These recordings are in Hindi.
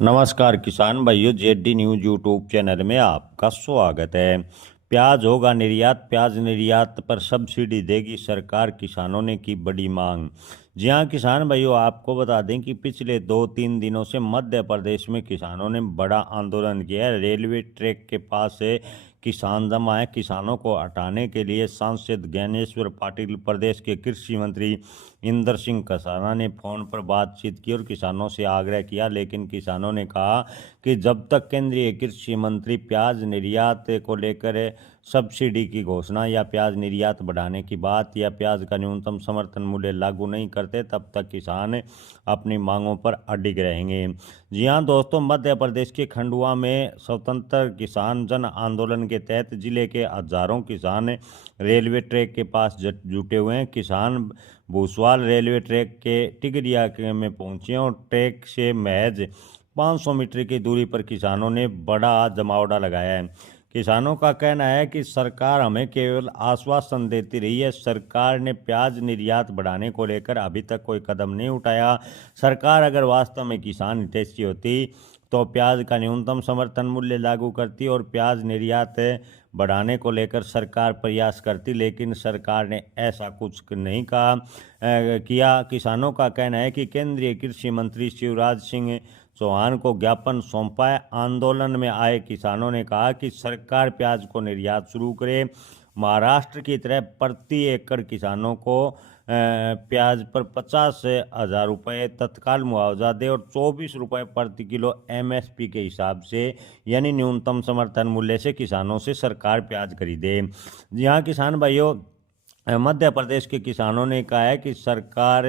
नमस्कार किसान भाइयों, जेडी न्यूज यूट्यूब चैनल में आपका स्वागत है। प्याज होगा निर्यात, प्याज निर्यात पर सब्सिडी देगी सरकार, किसानों ने की बड़ी मांग। जी हाँ किसान भाइयों, आपको बता दें कि पिछले 2-3 दिनों से मध्य प्रदेश में किसानों ने बड़ा आंदोलन किया है। रेलवे ट्रैक के पास से किसान जमा है। किसानों को हटाने के लिए सांसद ज्ञानेश्वर पाटिल, प्रदेश के कृषि मंत्री इंदर सिंह कसाना ने फोन पर बातचीत की और किसानों से आग्रह किया, लेकिन किसानों ने कहा कि जब तक केंद्रीय कृषि मंत्री प्याज निर्यात को लेकर सब्सिडी की घोषणा या प्याज निर्यात बढ़ाने की बात या प्याज का न्यूनतम समर्थन मूल्य लागू नहीं करते, तब तक किसान अपनी मांगों पर अडिग रहेंगे। जी हाँ दोस्तों, मध्य प्रदेश के खंडवा में स्वतंत्र किसान जन आंदोलन के तहत जिले के हजारों किसान रेलवे ट्रैक के पास जुटे हुए हैं। किसान भूसवाल रेलवे ट्रैक के टिकरिया में पहुंचे और ट्रैक से महज 500 मीटर की दूरी पर किसानों ने बड़ा जमावड़ा लगाया है। किसानों का कहना है कि सरकार हमें केवल आश्वासन देती रही है। सरकार ने प्याज निर्यात बढ़ाने को लेकर अभी तक कोई कदम नहीं उठाया। सरकार अगर वास्तव में किसान हितैषी होती तो प्याज का न्यूनतम समर्थन मूल्य लागू करती और प्याज निर्यात बढ़ाने को लेकर सरकार प्रयास करती, लेकिन सरकार ने ऐसा कुछ नहीं किया। किसानों का कहना है कि केंद्रीय कृषि मंत्री शिवराज सिंह चौहान को ज्ञापन सौंपा है। आंदोलन में आए किसानों ने कहा कि सरकार प्याज को निर्यात शुरू करे, महाराष्ट्र की तरह प्रति एकड़ किसानों को प्याज पर 50,000 रुपये तत्काल मुआवजा दे और 24 रुपये प्रति किलो एमएसपी के हिसाब से यानी न्यूनतम समर्थन मूल्य से किसानों से सरकार प्याज खरीदे। जी हाँ किसान भाइयों, मध्य प्रदेश के किसानों ने कहा है कि सरकार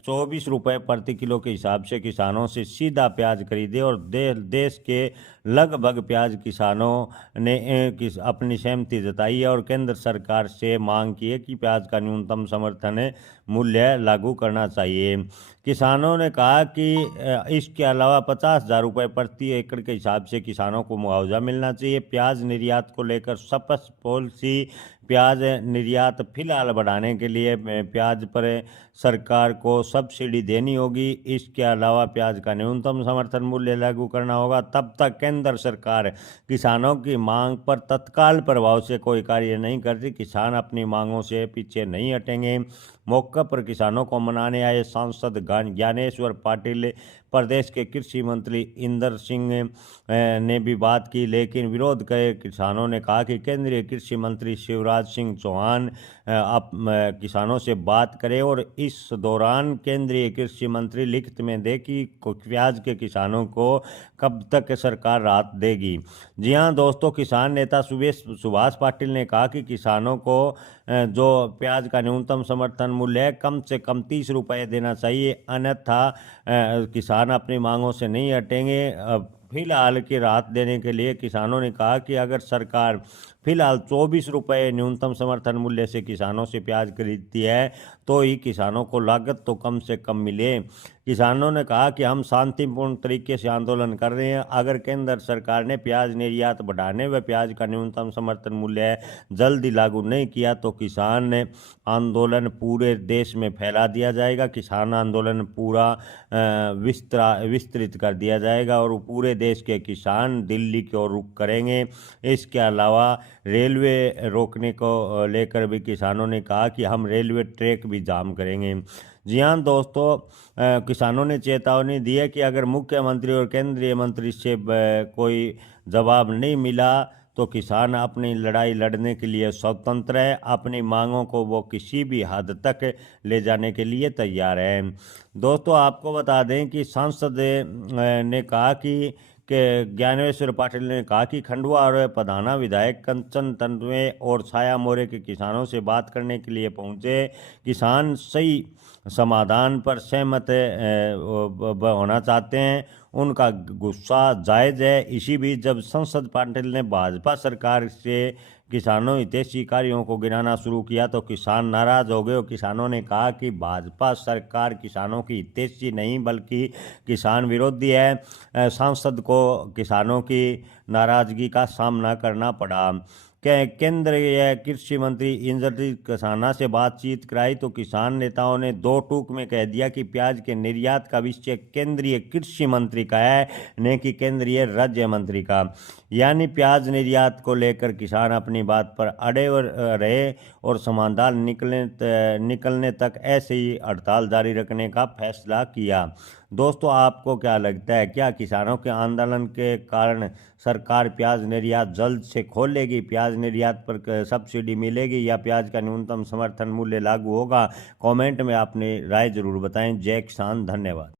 24 रुपये प्रति किलो के हिसाब से किसानों से सीधा प्याज खरीदे और देश के लगभग प्याज किसानों ने अपनी सहमति जताई है और केंद्र सरकार से मांग की है कि प्याज का न्यूनतम समर्थन मूल्य लागू करना चाहिए। किसानों ने कहा कि इसके अलावा 50,000 रुपये प्रति एकड़ के हिसाब से किसानों को मुआवजा मिलना चाहिए। प्याज निर्यात को लेकर स्पष्ट पॉलिसी, प्याज निर्यात फिलहाल बढ़ाने के लिए प्याज पर सरकार को सब्सिडी देनी होगी। इसके अलावा प्याज का न्यूनतम समर्थन मूल्य लागू करना होगा। तब तक केंद्र सरकार किसानों की मांग पर तत्काल प्रभाव से कोई कार्य नहीं करती। किसान अपनी मांगों से पीछे नहीं हटेंगे। मौके पर किसानों को मनाने आए सांसद ज्ञानेश्वर पाटिल, प्रदेश के कृषि मंत्री इंदर सिंह ने भी बात की, लेकिन विरोध करे किसानों ने कहा कि केंद्रीय कृषि मंत्री शिवराज सिंह चौहान आप किसानों से बात करें और इस दौरान केंद्रीय कृषि मंत्री लिखित में दे कि प्याज के किसानों को कब तक सरकार राहत देगी। जी हाँ दोस्तों, किसान नेता सुभाष पाटिल ने कहा कि किसानों को जो प्याज का न्यूनतम समर्थन मूल्य है कम से कम 30 रुपये देना चाहिए, अन्यथा किसान अपनी मांगों से नहीं हटेंगे। फिलहाल की राहत देने के लिए किसानों ने कहा कि अगर सरकार फिलहाल 24 रुपये न्यूनतम समर्थन मूल्य से किसानों से प्याज खरीदती है तो ही किसानों को लागत तो कम से कम मिले। किसानों ने कहा कि हम शांतिपूर्ण तरीके से आंदोलन कर रहे हैं। अगर केंद्र सरकार ने प्याज निर्यात बढ़ाने व प्याज का न्यूनतम समर्थन मूल्य जल्दी लागू नहीं किया तो किसान आंदोलन पूरे देश में फैला दिया जाएगा। किसान आंदोलन पूरा विस्तृत कर दिया जाएगा और पूरे देश के किसान दिल्ली की ओर रुख करेंगे। इसके अलावा रेलवे रोकने को लेकर भी किसानों ने कहा कि हम रेलवे ट्रैक भी जाम करेंगे। जी हाँ दोस्तों, किसानों ने चेतावनी दी है कि अगर मुख्यमंत्री और केंद्रीय मंत्री से कोई जवाब नहीं मिला तो किसान अपनी लड़ाई लड़ने के लिए स्वतंत्र है। अपनी मांगों को वो किसी भी हद तक ले जाने के लिए तैयार है। दोस्तों, आपको बता दें कि सांसद ने कहा कि ज्ञानेश्वर पाटिल ने कहा कि खंडवा और पधाना विधायक कंचन तन्वे और छाया मोरे के किसानों से बात करने के लिए पहुंचे। किसान सही समाधान पर सहमत होना चाहते हैं। उनका गुस्सा जायज़ है। इसी बीच जब सांसद पाटिल ने भाजपा सरकार से किसानों हितैषी कार्यों को गिनाना शुरू किया तो किसान नाराज हो गए और किसानों ने कहा कि भाजपा सरकार किसानों की हितैषी नहीं बल्कि किसान विरोधी है। सांसद को किसानों की नाराजगी का सामना करना पड़ा। केंद्रीय कृषि मंत्री इंद्रजीत किसाना से बातचीत कराई तो किसान नेताओं ने दो टूक में कह दिया कि प्याज के निर्यात का विषय केंद्रीय कृषि मंत्री का है, न कि केंद्रीय राज्य मंत्री का। यानी प्याज निर्यात को लेकर किसान अपनी बात पर अड़े रहे और समाधान निकलने तक ऐसे ही हड़ताल जारी रखने का फैसला किया। दोस्तों, आपको क्या लगता है, क्या किसानों के आंदोलन के कारण सरकार प्याज निर्यात जल्द से खोलेगी? प्याज निर्यात पर सब्सिडी मिलेगी या प्याज का न्यूनतम समर्थन मूल्य लागू होगा? कमेंट में अपनी राय जरूर बताएं। जय किसान, धन्यवाद।